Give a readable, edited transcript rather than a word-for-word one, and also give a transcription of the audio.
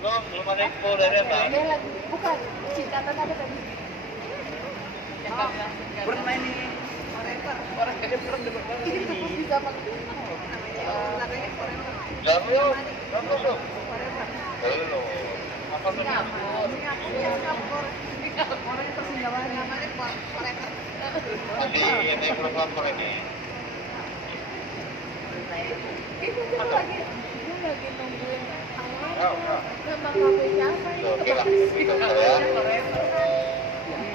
belum ada info dari Abang. Dia lagi bukan singkatan ada tadi. Pernah ini orang kerja pernah dapat Itu ini. bisa pakai. Belum, belum. Belum. Apa tuh? Orang yang tersendawa namanya forever. Masih ini belum lapor ini. Itu tuh lagi dia lagi nungguin Oh, oh. nama kafe siapa ini? Oke lah, gitu ya. Forever.